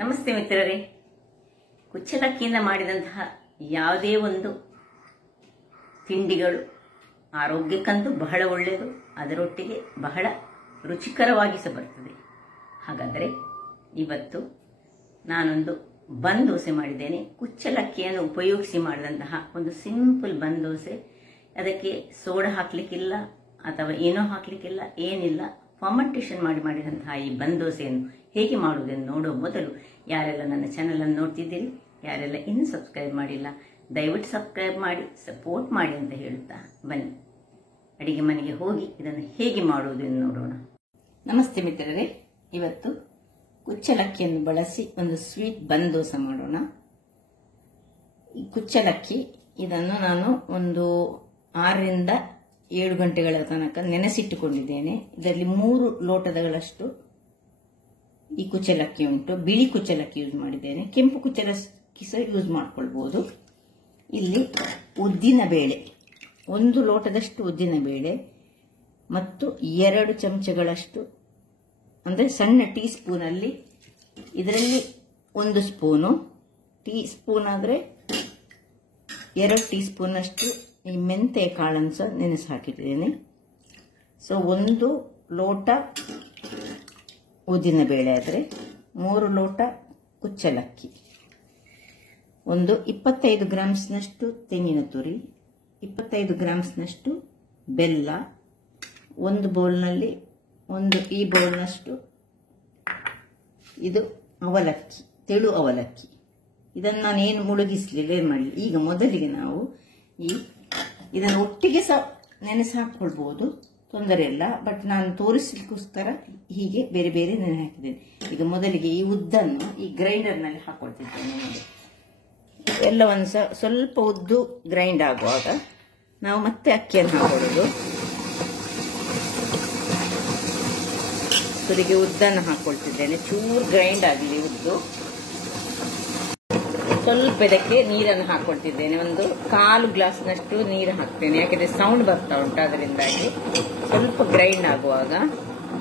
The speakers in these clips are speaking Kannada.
ನಮಸ್ತೆ ಮಿತ್ರರೇ. ಕುಚ್ಚಲಕ್ಕಿಯಿಂದ ಮಾಡಿದಂತಹ ಯಾವುದೇ ಒಂದು ತಿಂಡಿಗಳು ಆರೋಗ್ಯಕ್ಕಂತೂ ಬಹಳ ಒಳ್ಳೆಯದು, ಅದರೊಟ್ಟಿಗೆ ಬಹಳ ರುಚಿಕರವಾಗಿ ಸಹ ಬರ್ತದೆ. ಹಾಗಾದರೆ ಇವತ್ತು ನಾನೊಂದು ಬನ್ ದೋಸೆ ಮಾಡಿದ್ದೇನೆ. ಕುಚ್ಚಲಕ್ಕಿಯನ್ನು ಉಪಯೋಗಿಸಿ ಮಾಡಿದಂತಹ ಒಂದು ಸಿಂಪಲ್ ಬನ್ ದೋಸೆ. ಅದಕ್ಕೆ ಸೋಡಾ ಹಾಕಲಿಕ್ಕಿಲ್ಲ ಅಥವಾ ಏನೋ ಹಾಕಲಿಕ್ಕಿಲ್ಲ, ಏನಿಲ್ಲ. ಫರ್ಮೆಂಟೇಷನ್ ಮಾಡಿದಂತಹ ಈ ಬನ್ ದೋಸೆಯನ್ನು ಹೇಗೆ ಮಾಡುವುದನ್ನು ನೋಡುವ ಮೊದಲು ಯಾರೆಲ್ಲ ನನ್ನ ಚಾನೆಲ್ ಅನ್ನು ನೋಡ್ತಿದ್ದೀರಿ, ಯಾರೆಲ್ಲ ಇನ್ನೂ ಸಬ್ಸ್ಕ್ರೈಬ್ ಮಾಡಿಲ್ಲ, ದಯವಿಟ್ಟು ಸಬ್ಸ್ಕ್ರೈಬ್ ಮಾಡಿ ಸಪೋರ್ಟ್ ಮಾಡಿ ಅಂತ ಹೇಳುತ್ತಾ ಬನ್ನಿ ಅಡಿಗೆ ಮನೆಗೆ ಹೋಗಿ ಇದನ್ನು ಹೇಗೆ ಮಾಡುವುದನ್ನು ನೋಡೋಣ. ನಮಸ್ತೆ ಮಿತ್ರರೇ, ಇವತ್ತು ಕುಚ್ಚಲಕ್ಕಿಯನ್ನು ಬಳಸಿ ಒಂದು ಸ್ವೀಟ್ ಬನ್ ದೋಸೆ ಮಾಡೋಣ. ಈ ಕುಚ್ಚಲಕ್ಕಿ ಇದನ್ನು ನಾನು ಒಂದು 6 ರಿಂದ 7 ಗಂಟೆಗಳ ತನಕ ನೆನೆಸಿಟ್ಟುಕೊಂಡಿದ್ದೇನೆ. ಇದರಲ್ಲಿ 3 ಲೋಟದಗಳಷ್ಟು ಈ ಕುಚ್ಚಲಕ್ಕಿ ಉಂಟು. ಬಿಳಿ ಕುಚ್ಚಲಕ್ಕಿ ಯೂಸ್ ಮಾಡಿದ್ದೇನೆ, ಕೆಂಪು ಕುಚ್ಚಲಕ್ಕಿ ಸಹ ಯೂಸ್ ಮಾಡ್ಕೊಳ್ಬಹುದು. ಇಲ್ಲಿ ಉದ್ದಿನ ಬೇಳೆ 1 ಲೋಟದಷ್ಟು ಉದ್ದಿನ ಬೇಳೆ ಮತ್ತು 2 ಚಮಚಗಳಷ್ಟು ಅಂದ್ರೆ ಸಣ್ಣ ಟೀ ಸ್ಪೂನ್ ಅಲ್ಲಿ, ಇದರಲ್ಲಿ 1 ಸ್ಪೂನು, ಟೀ ಸ್ಪೂನ್ ಆದ್ರೆ 2 ಟೀ ಸ್ಪೂನ್ ಅಷ್ಟು ಈ ಮೆಂತೆ ಕಾಳನ್ನು ಸಹ ನೆನೆಸಿ ಹಾಕಿದ್ದೇನೆ. ಸೊ 1 ಲೋಟ ಉದ್ದಿನ ಬೇಳೆ ಆದರೆ 3 ಲೋಟ ಕುಚ್ಚಲಕ್ಕಿ, ಒಂದು 25 ಗ್ರಾಮ್ಸ್ನಷ್ಟು ತೆಂಗಿನ ತುರಿ, 25 ಗ್ರಾಮ್ಸ್ನಷ್ಟು ಬೆಲ್ಲ, 1 ಬೌಲ್ನಲ್ಲಿ ಈ ಬೌಲ್ನಷ್ಟು ಇದು ಅವಲಕ್ಕಿ, ತೆಳು ಅವಲಕ್ಕಿ. ಇದನ್ನು ನಾನು ಏನು ಮುಳುಗಿಸ್ಲಿಲ್ಲ, ಏನು ಮಾಡಲಿ. ಈಗ ಮೊದಲಿಗೆ ನಾವು ಇದನ್ನು ಒಟ್ಟಿಗೆ ಸಹ ನೆನೆಸಿ ಹಾಕೊಳ್ಬಹುದು, ತೊಂದರೆ ಇಲ್ಲ. ಬಟ್ ನಾನು ತೋರಿಸಲಿಕ್ಕೋಸ್ಕರ ಹೀಗೆ ಬೇರೆ ಬೇರೆ ನೆನೆ ಹಾಕಿದ್ದೇನೆ. ಈಗ ಮೊದಲಿಗೆ ಈ ಉದ್ದನ್ನು ಈ ಗ್ರೈಂಡರ್ನಲ್ಲಿ ಹಾಕೊಳ್ತಿದ್ದೇನೆ. ಎಲ್ಲವನ್ನು ಸಹ ಸ್ವಲ್ಪ ಉದ್ದು ಗ್ರೈಂಡ್ ಆಗುವಾಗ ನಾವು ಮತ್ತೆ ಅಕ್ಕಿಯನ್ನು ಹಾಕೊಳ್ಳೋದು. ತುರಿಗೆ ಉದ್ದನ್ನು ಹಾಕೊಳ್ತಿದ್ದೇನೆ, ಚೂರು ಗ್ರೈಂಡ್ ಆಗಲಿ ಉದ್ದು. ಸ್ವಲ್ಪ ಇದಕ್ಕೆ ನೀರನ್ನು ಹಾಕೊಳ್ತಿದ್ದೇನೆ, ಒಂದು 1/4 ಗ್ಲಾಸ್ನಷ್ಟು ನೀರು ಹಾಕ್ತೇನೆ, ಯಾಕೆಂದ್ರೆ ಸೌಂಡ್ ಬರ್ತಾ ಉಂಟು, ಅದರಿಂದಾಗಿ ಸ್ವಲ್ಪ ಗ್ರೈಂಡ್ ಆಗುವಾಗ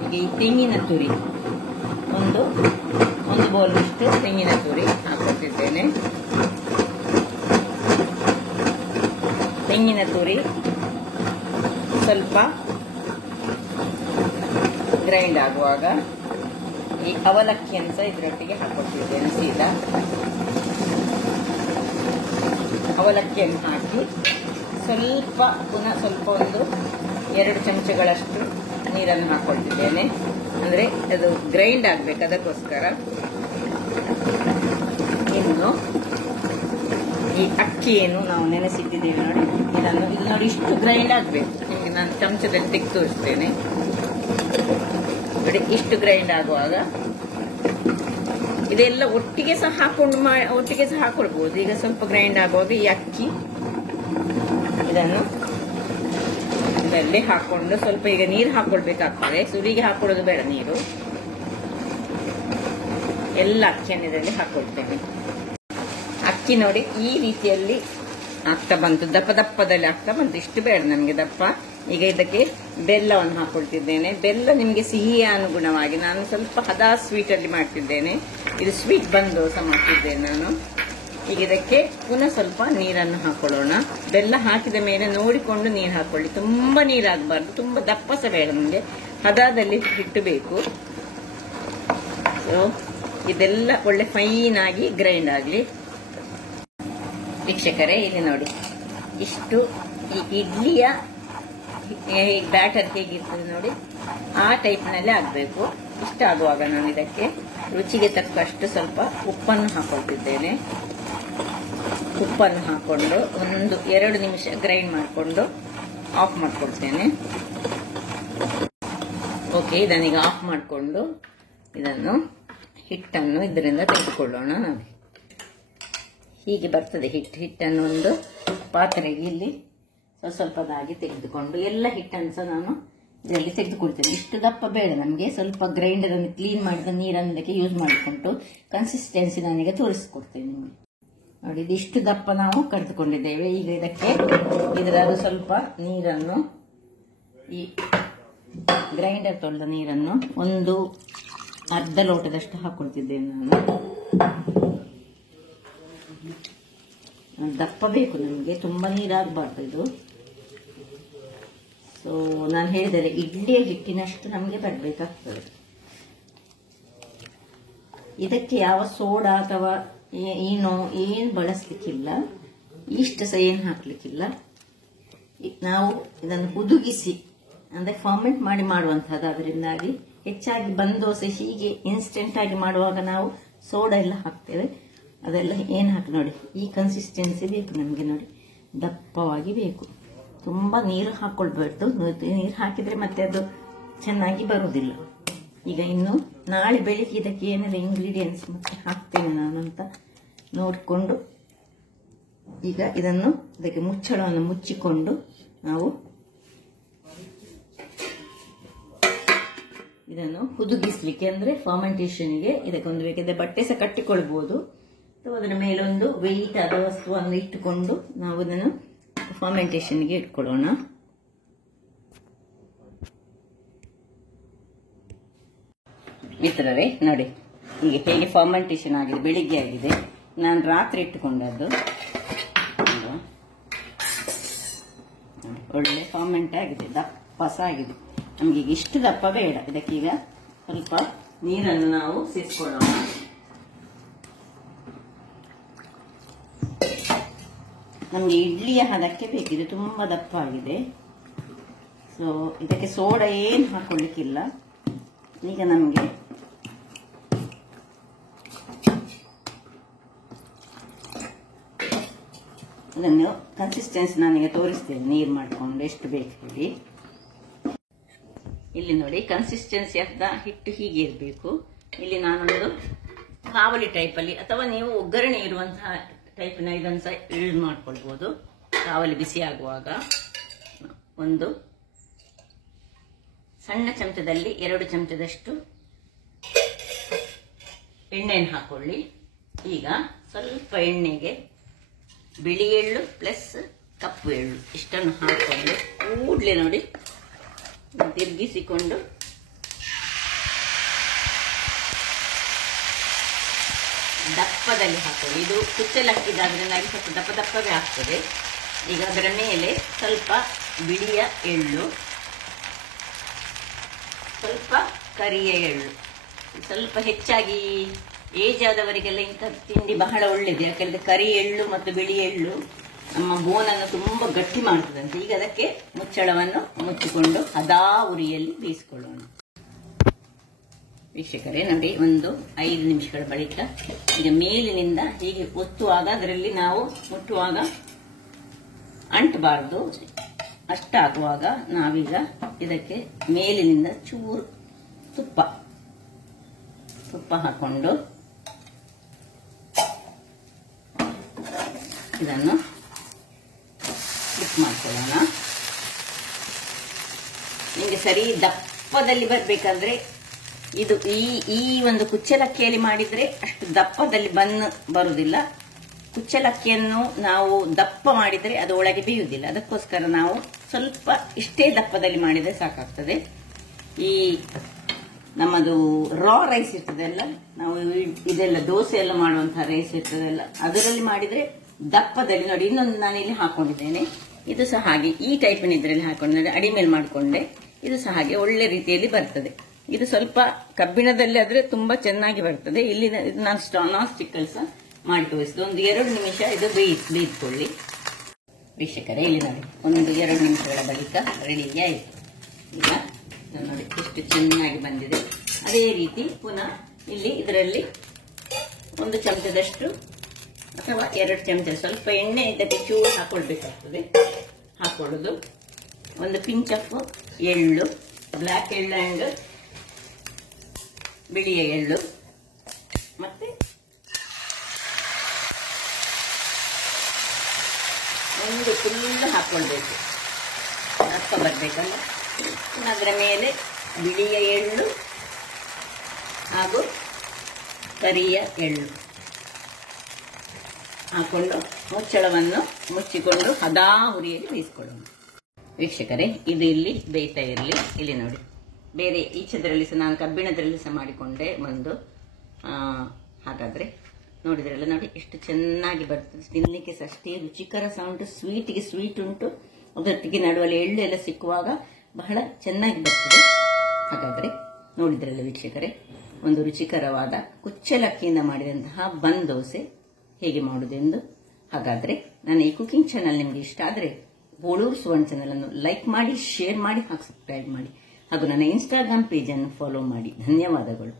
ಈಗ ಈ ತೆಂಗಿನ ತುರಿ ಒಂದು ಬೌಲ್ನಷ್ಟು ತೆಂಗಿನ ತುರಿ ಹಾಕೊಳ್ತಿದ್ದೇನೆ. ತೆಂಗಿನ ತುರಿ ಸ್ವಲ್ಪ ಗ್ರೈಂಡ್ ಆಗುವಾಗ ಈ ಅವಲಕ್ಕಿಯನ್ನು ಸಹ ಇದರೊಟ್ಟಿಗೆ ಹಾಕೊಳ್ತಿದ್ದೇನೆ. ಸೀದಾ ಅವಲಕ್ಕಿಯನ್ನು ಹಾಕಿ ಸ್ವಲ್ಪ ಪುನಃ ಸ್ವಲ್ಪ ಒಂದು 2 ಚಮಚಗಳಷ್ಟು ನೀರನ್ನು ಹಾಕೊಳ್ತಿದ್ದೇನೆ, ಅಂದ್ರೆ ಅದು ಗ್ರೈಂಡ್ ಆಗ್ಬೇಕು, ಅದಕ್ಕೋಸ್ಕರ. ಇನ್ನು ಈ ಅಕ್ಕಿ ಏನು ನಾವು ನೆನೆಸಿಟ್ಟಿದ್ದೇವೆ ನೋಡಿ, ಇದು ನೋಡಿ ಇಷ್ಟು ಗ್ರೈಂಡ್ ಆಗ್ಬೇಕು. ನಿಮಗೆ ನಾನು ಚಮಚದಲ್ಲಿ ತೆಗೆದು ತೋರಿಸ್ತೇನೆ ನೋಡಿ. ಇಷ್ಟು ಗ್ರೈಂಡ್ ಆಗುವಾಗ ಇದೆಲ್ಲ ಒಟ್ಟಿಗೆ ಸಹ ಹಾಕೊಳ್ಬಹುದು. ಈಗ ಸ್ವಲ್ಪ ಗ್ರೈಂಡ್ ಆಗುವಾಗ ಈ ಅಕ್ಕಿ ಇದನ್ನು ಇದರಲ್ಲಿ ಹಾಕೊಂಡು ಸ್ವಲ್ಪ ಈಗ ನೀರು ಹಾಕೊಳ್ಬೇಕಾಗ್ತದೆ. ಸುರಿಗೆ ಹಾಕೊಳ್ಳೋದು ಬೇಡ, ನೀರು ಎಲ್ಲ ಅಕ್ಕಿಯನ್ನು ಇದರಲ್ಲಿ ಹಾಕೊಳ್ತೇನೆ. ಅಕ್ಕಿ ನೋಡಿ ಈ ರೀತಿಯಲ್ಲಿ ಆಗ್ತಾ ಬಂತು, ದಪ್ಪದಲ್ಲಿ ಆಗ್ತಾ ಬಂತು. ಇಷ್ಟು ಬೇಡ ನಮಗೆ ದಪ್ಪ. ಈಗ ಇದಕ್ಕೆ ಬೆಲ್ಲವನ್ನು ಹಾಕೊಳ್ತಿದ್ದೇನೆ. ಬೆಲ್ಲ ನಿಮಗೆ ಸಿಹಿಯ ಅನುಗುಣವಾಗಿ, ನಾನು ಸ್ವಲ್ಪ ಹದ ಸ್ವೀಟ್ ಅಲ್ಲಿ ಮಾಡ್ತಿದ್ದೇನೆ. ಇದು ಸ್ವೀಟ್ ಬನ್ ದೋಸೆ ಮಾಡ್ತಿದ್ದೇನೆ ನಾನು. ಈಗ ಇದಕ್ಕೆ ಪುನಃ ಸ್ವಲ್ಪ ನೀರನ್ನು ಹಾಕೊಳ್ಳೋಣ. ಬೆಲ್ಲ ಹಾಕಿದ ಮೇಲೆ ನೋಡಿಕೊಂಡು ನೀರು ಹಾಕೊಳ್ಳಿ, ತುಂಬಾ ನೀರಾಗಬಾರ್ದು, ತುಂಬಾ ದಪ್ಪ ಸಹ ಬೇಡ, ನಮಗೆ ಹದದಲ್ಲಿ ಹಿಟ್ಟು ಬೇಕು. ಸೊ ಇದೆಲ್ಲ ಒಳ್ಳೆ ಫೈನ್ ಆಗಿ ಗ್ರೈಂಡ್ ಆಗಲಿ. ವೀಕ್ಷಕರೇ, ಇಲ್ಲಿ ನೋಡಿ ಇಷ್ಟು ಈ ಇಡ್ಲಿಯ ಬ್ಯಾಟರ್ ಹೇಗಿರ್ತದೆ ನೋಡಿ, ಆ ಟೈಪ್ನಲ್ಲಿ ಆಗಬೇಕು. ಇಷ್ಟ ಆಗುವಾಗ ನಾನು ಇದಕ್ಕೆ ರುಚಿಗೆ ತಕ್ಕಷ್ಟು ಸ್ವಲ್ಪ ಉಪ್ಪನ್ನು ಹಾಕೊಳ್ತಿದ್ದೇನೆ. ಉಪ್ಪನ್ನು ಹಾಕೊಂಡು 1-2 ನಿಮಿಷ ಗ್ರೈಂಡ್ ಮಾಡಿಕೊಂಡು ಆಫ್ ಮಾಡ್ಕೊಳ್ತೇನೆ. ಓಕೆ, ಇದನ್ನೀಗ ಆಫ್ ಮಾಡಿಕೊಂಡು ಇದನ್ನು ಹಿಟ್ಟನ್ನು ಇದರಿಂದ ತೆಗೆದುಕೊಳ್ಳೋಣ. ನಾವು ಹೀಗೆ ಬರ್ತದೆ ಹಿಟ್ಟನ್ನು ಒಂದು ಪಾತ್ರೆಗೆ ಇಲ್ಲಿ ಸ್ವಲ್ಪದಾಗಿ ತೆಗೆದುಕೊಂಡು ಎಲ್ಲ ಹಿಟ್ಟನ್ನು ಸಹ ನಾನು ಇದರಲ್ಲಿ ತೆಗೆದುಕೊಳ್ತೇನೆ. ಇಷ್ಟು ದಪ್ಪ ಬೇಡ ನಮಗೆ, ಸ್ವಲ್ಪ ಗ್ರೈಂಡರ್ ಅನ್ನು ಕ್ಲೀನ್ ಮಾಡಿದ ನೀರನ್ನು ಇದಕ್ಕೆ ಯೂಸ್ ಮಾಡಿಕೊಂಡು ಕನ್ಸಿಸ್ಟೆನ್ಸಿ ನಾನೀಗ ತೋರಿಸಿಕೊಡ್ತೇನೆ ನಿಮಗೆ ನೋಡಿ. ಇದಿಷ್ಟು ದಪ್ಪ ನಾವು ಕರೆದುಕೊಂಡಿದ್ದೇವೆ. ಈಗ ಇದಕ್ಕೆ ಇದರ ಸ್ವಲ್ಪ ನೀರನ್ನು, ಈ ಗ್ರೈಂಡರ್ ತೊಳೆದ ನೀರನ್ನು 1 ಅರ್ಧ ಲೋಟದಷ್ಟು ಹಾಕೊಳ್ತಿದ್ದೇನೆ ನಾನು. ದಪ್ಪ ಬೇಕು ನಮಗೆ, ತುಂಬಾ ನೀರಾಗಬಾರ್ದು ಇದು. ಸೊ ನಾನು ಹೇಳಿದರೆ ಇಡ್ಲಿಯ ಹಿಟ್ಟಿನಷ್ಟು ನಮಗೆ ಬರಬೇಕಾಗ್ತದೆ. ಇದಕ್ಕೆ ಯಾವ ಸೋಡಾ ಅಥವಾ ಏನು ಬಳಸಲಿಕ್ಕಿಲ್ಲ, ಇಷ್ಟು ಸಹ ಏನು ಹಾಕ್ಲಿಕ್ಕಿಲ್ಲ. ನಾವು ಇದನ್ನು ಹುದುಗಿಸಿ ಅಂದ್ರೆ ಫರ್ಮೆಂಟ್ ಮಾಡಿ ಮಾಡುವಂತಹದ್ದು. ಅದರಿಂದಾಗಿ ಹೆಚ್ಚಾಗಿ ಬಂದೋಸೆ ಹೀಗೆ ಇನ್ಸ್ಟೆಂಟ್ ಆಗಿ ಮಾಡುವಾಗ ನಾವು ಸೋಡಾ ಎಲ್ಲ ಹಾಕ್ತೇವೆ. ಅದೆಲ್ಲ ಏನು ಹಾಕಿ ನೋಡಿ, ಈ ಕನ್ಸಿಸ್ಟೆನ್ಸಿ ಬೇಕು ನಮಗೆ. ನೋಡಿ, ದಪ್ಪವಾಗಿ ಬೇಕು, ತುಂಬಾ ನೀರು ಹಾಕೊಳ್ಬಾರ್ದು. ನೀರು ಹಾಕಿದ್ರೆ ಮತ್ತೆ ಅದು ಚೆನ್ನಾಗಿ ಬರುವುದಿಲ್ಲ. ಈಗ ಇನ್ನು ನಾಳೆ ಬೆಳಿಗ್ಗೆ ಇದಕ್ಕೆ ಏನೆಲ್ಲ ಇಂಗ್ರೀಡಿಯೆಂಟ್ಸ್ ಮತ್ತೆ ಹಾಕ್ತೇನೆ ನಾನು ಅಂತ ನೋಡಿಕೊಂಡು, ಈಗ ಇದಕ್ಕೆ ಮುಚ್ಚಳವನ್ನು ಮುಚ್ಚಿಕೊಂಡು ನಾವು ಇದನ್ನು ಹುದುಗಿಸ್ಲಿಕ್ಕೆ ಅಂದ್ರೆ ಫರ್ಮೆಂಟೇಷನ್ಗೆ ಇದಕ್ಕೊಂದು ಬೇಕಾದ್ರೆ ಬಟ್ಟೆ ಸಹ ಕಟ್ಟಿಕೊಳ್ಬಹುದು. ಅದರ ಮೇಲೊಂದು ವೆಯ್ಟ್ ಆದ ವಸ್ತುವನ್ನು ಇಟ್ಟುಕೊಂಡು ನಾವು ಇದನ್ನು ಫರ್ಮೆಂಟೇಷನ್ಗೆ ಇಟ್ಕೊಳ್ಳೋಣ. ಮಿತ್ರರೇ ನೋಡಿ, ಈಗ ಹೇಗೆ ಫರ್ಮೆಂಟೇಷನ್ ಆಗಿದೆ, ಬೆಳಿಗ್ಗೆ ಆಗಿದೆ. ನಾನು ರಾತ್ರಿ ಇಟ್ಟುಕೊಂಡದ್ದು, ಒಳ್ಳೆ ಫರ್ಮೆಂಟ್ ಆಗಿದೆ, ದಪ್ಪಸ ಆಗಿದೆ. ನಮ್ಗೆ ಈಗ ಇಷ್ಟು ದಪ್ಪ ಬೇಡ. ಇದಕ್ಕೀಗ ಸ್ವಲ್ಪ ನೀರನ್ನು ನಾವು ಸೇರಿಸ್ಕೊಳ್ಳೋಣ. ನಮ್ಗೆ ಇಡ್ಲಿಯ ಹದಕ್ಕೆ ಬೇಕಿದೆ, ತುಂಬಾ ದಪ್ಪ ಆಗಿದೆ. ಸೊ ಇದಕ್ಕೆ ಸೋಡಾ ಏನು ಹಾಕೊಳ್ಳಿಕ್ಕಿಲ್ಲ. ಈಗ ನಮಗೆ ಇದನ್ನು ಕನ್ಸಿಸ್ಟೆನ್ಸಿ ನಾನೀಗ ತೋರಿಸ್ತೇನೆ, ನೀರು ಮಾಡಿಕೊಂಡು ಎಷ್ಟು ಬೇಕು ಹೇಳಿ. ಇಲ್ಲಿ ನೋಡಿ, ಕನ್ಸಿಸ್ಟೆನ್ಸಿ ಆಫ್ ದ ಹಿಟ್ಟು ಹೀಗೆ ಇರಬೇಕು. ಇಲ್ಲಿ ನಾನೊಂದು ಕಾವಲಿ ಟೈಪಲ್ಲಿ ಅಥವಾ ನೀವು ಒಗ್ಗರಣೆ ಇರುವಂತಹ ಟೈಪಿನ ಇದನ್ನು ಸಹ ಯೂಸ್ ಮಾಡ್ಕೊಳ್ಬೋದು. ಕಾವಲಿ ಬಿಸಿ ಆಗುವಾಗ ಒಂದು ಸಣ್ಣ ಚಮಚದಲ್ಲಿ 2 ಚಮಚದಷ್ಟು ಎಣ್ಣೆಯನ್ನು ಹಾಕೊಳ್ಳಿ. ಈಗ ಸ್ವಲ್ಪ ಎಣ್ಣೆಗೆ ಬಿಳಿ ಎಳ್ಳು ಪ್ಲಸ್ ಕಪ್ಪು ಎಳ್ಳು ಇಷ್ಟನ್ನು ಹಾಕೊಂಡು ಕೂಡಲೇ ನೋಡಿ ತಿರುಗಿಸಿಕೊಂಡು ದಪ್ಪದಲ್ಲಿ ಹಾಕೊಳ್ಳಿ. ಇದು ಕುಚ್ಚಲಕ್ಕಿದಾದ್ರಿಂದಾಗಿ ಸ್ವಲ್ಪ ದಪ್ಪ ದಪ್ಪವೇ ಆಗ್ತದೆ. ಈಗ ಅದರ ಮೇಲೆ ಸ್ವಲ್ಪ ಬಿಳಿಯ ಎಳ್ಳು, ಸ್ವಲ್ಪ ಕರಿಯ ಎಳ್ಳು, ಸ್ವಲ್ಪ ಹೆಚ್ಚಾಗಿ ಏಜ್ ಆದವರಿಗೆಲ್ಲ ಇಂಥ ತಿಂಡಿ ಬಹಳ ಒಳ್ಳೇದು. ಯಾಕಂದ್ರೆ ಕರಿ ಎಳ್ಳು ಮತ್ತು ಬಿಳಿ ಎಳ್ಳು ನಮ್ಮ ಬೋನನ್ನು ತುಂಬಾ ಗಟ್ಟಿ ಮಾಡ್ತದಂತೆ. ಈಗ ಅದಕ್ಕೆ ಮುಚ್ಚಳವನ್ನು ಮುಚ್ಚಿಕೊಂಡು ಅದಾ ಉರಿಯಲ್ಲಿ ಬೇಯಿಸಿಕೊಳ್ಳೋಣ. ವೀಕ್ಷಕರೇ ನೋಡಿ, ಒಂದು 5 ನಿಮಿಷಗಳ ಬಳಿಕ ಈಗ ಮೇಲಿನಿಂದ ಹೀಗೆ ಒತ್ತುವಾಗ ಅದರಲ್ಲಿ ನಾವು ಮುಟ್ಟುವಾಗ ಅಂಟಬಾರದು. ಅಷ್ಟಾಗುವಾಗ ನಾವೀಗ ಇದಕ್ಕೆ ಮೇಲಿನಿಂದ ಚೂರು ತುಪ್ಪ ಹಾಕೊಂಡು ಇದನ್ನು ಫ್ಲಿಪ್ ಮಾಡ್ಕೊಳ್ಳೋಣ. ನಿಮಗೆ ಸರಿ ದಪ್ಪದಲ್ಲಿ ಬರಬೇಕಾದ್ರೆ ಇದು ಈ ಒಂದು ಕುಚ್ಚಲಕ್ಕಿಯಲ್ಲಿ ಮಾಡಿದ್ರೆ ಅಷ್ಟು ದಪ್ಪದಲ್ಲಿ ಬರುವುದಿಲ್ಲ. ಕುಚ್ಚಲಕ್ಕಿಯನ್ನು ನಾವು ದಪ್ಪ ಮಾಡಿದ್ರೆ ಅದು ಒಳಗೆ ಬೇಯುವುದಿಲ್ಲ. ಅದಕ್ಕೋಸ್ಕರ ನಾವು ಸ್ವಲ್ಪ ಇಷ್ಟೇ ದಪ್ಪದಲ್ಲಿ ಮಾಡಿದ್ರೆ ಸಾಕಾಗ್ತದೆ. ಈ ನಮ್ಮದು ರಾ ರೈಸ್ ಇರ್ತದಲ್ಲ, ನಾವು ಇದೆಲ್ಲ ದೋಸೆ ಎಲ್ಲ ಮಾಡುವಂತಹ ರೈಸ್ ಇರ್ತದಲ್ಲ, ಅದರಲ್ಲಿ ಮಾಡಿದ್ರೆ ದಪ್ಪದಲ್ಲಿ ನೋಡಿ. ಇನ್ನೊಂದು ನಾನು ಇಲ್ಲಿ ಹಾಕೊಂಡಿದ್ದೇನೆ, ಇದು ಸಹ ಹಾಗೆ ಈ ಟೈಪಿನ ಇದರಲ್ಲಿ ಹಾಕೊಂಡೆ ಅಡಿಮೇಲೆ ಮಾಡಿಕೊಂಡೆ. ಇದು ಸಹ ಹಾಗೆ ಒಳ್ಳೆ ರೀತಿಯಲ್ಲಿ ಬರ್ತದೆ. ಇದು ಸ್ವಲ್ಪ ಕಬ್ಬಿಣದಲ್ಲಿ ಆದ್ರೆ ತುಂಬಾ ಚೆನ್ನಾಗಿ ಬರ್ತದೆ. ಇಲ್ಲಿ ನಾನು ನಾನ್ ಸ್ಟಿಕ್ ಸಹ ಮಾಡಿ ತೋರಿಸಿದೆ. ಒಂದು 2 ನಿಮಿಷ ಇದು ಬೇಯಿಸ್ಕೊಳ್ಳಿ. ವೀಕ್ಷಕರೇ ಇಲ್ಲಿ ನೋಡಿ, ಒಂದು 2 ನಿಮಿಷಗಳ ಬಳಿಕ ರೆಡಿ ಆಯಿತು. ಈಗ ನೋಡಿ ಎಷ್ಟು ಚೆನ್ನಾಗಿ ಬಂದಿದೆ. ಅದೇ ರೀತಿ ಪುನಃ ಇಲ್ಲಿ ಇದರಲ್ಲಿ 1 ಚಮಚದಷ್ಟು ಅಥವಾ 2 ಚಮಚ ಸ್ವಲ್ಪ ಎಣ್ಣೆ ಇದಕ್ಕೆ ಚೂರು ಹಾಕೊಳ್ಬೇಕಾಗ್ತದೆ. ಹಾಕೊಳ್ಳೋದು ಒಂದು ಪಿಂಚ್ ಆಫ್ ಎಳ್ಳು, ಬ್ಲ್ಯಾಕ್ ಎಳ್ಳು ಅಂಡ್ ಬಿಳಿಯ ಎಳ್ಳು, ಮತ್ತೆ ಒಂದು ಫುಲ್ ಹಾಕೊಳ್ಬೇಕು, ದಪ್ಪ ಬರಬೇಕಲ್ಲ. ಅದರ ಮೇಲೆ ಬಿಳಿಯ ಎಳ್ಳು ಹಾಗೂ ಕರಿಯ ಎಳ್ಳು ಹಾಕೊಂಡು ಮುಚ್ಚಳವನ್ನು ಮುಚ್ಚಿಕೊಂಡು ಹದಾ ಉರಿಯಲ್ಲಿ ಬೇಯಿಸಿಕೊಳ್ಳೋಣ. ವೀಕ್ಷಕರೇ ಇದು ಇಲ್ಲಿ ಬೇಯ್ತಾ ಇರಲಿ. ಇಲ್ಲಿ ನೋಡಿ ಬೇರೆ ಈಚೆದರಲ್ಲಿ ಸಹ ನಾನು ಕಬ್ಬಿಣದಲ್ಲಿ ಸಹ ಮಾಡಿಕೊಂಡೆ ಒಂದು. ಹಾಗಾದ್ರೆ ನೋಡಿದ್ರಲ್ಲ, ನೋಡಿ ಎಷ್ಟು ಚೆನ್ನಾಗಿ ಬರ್ತದೆ. ತಿನ್ನಲಿಕ್ಕೆ ಸಹ ಅಷ್ಟೇ ರುಚಿಕರ ಸಹ ಉಂಟು, ಸ್ವೀಟಿಗೆ ಸ್ವೀಟ್ ಉಂಟು, ಅದರೊಟ್ಟಿಗೆ ನಡುವಲ್ಲಿ ಎಳ್ಳು ಎಲ್ಲ ಸಿಕ್ಕುವಾಗ ಬಹಳ ಚೆನ್ನಾಗಿ ಬರ್ತದೆ. ಹಾಗಾದ್ರೆ ನೋಡಿದ್ರಲ್ಲ ವೀಕ್ಷಕರೇ, ಒಂದು ರುಚಿಕರವಾದ ಕುಚ್ಚಲಕ್ಕಿಯಿಂದ ಮಾಡಿದಂತಹ ಬನ್ ದೋಸೆ ಹೇಗೆ ಮಾಡುವುದೆಂದು. ಹಾಗಾದ್ರೆ ನನ್ನ ಈ ಕುಕಿಂಗ್ ಚಾನಲ್ ನಿಮಗೆ ಇಷ್ಟ ಆದರೆ ಬೋಳೂರು ಸುವರ್ಣ ಚಾನಲ್ ಅನ್ನು ಲೈಕ್ ಮಾಡಿ, ಶೇರ್ ಮಾಡಿ ಹಾಗೂ ಸಬ್ಸ್ಕ್ರೈಬ್ ಮಾಡಿ ಹಾಗೂ ನನ್ನ ಇನ್ಸ್ಟಾಗ್ರಾಮ್ ಪೇಜ್ ಅನ್ನು ಫಾಲೋ ಮಾಡಿ. ಧನ್ಯವಾದಗಳು.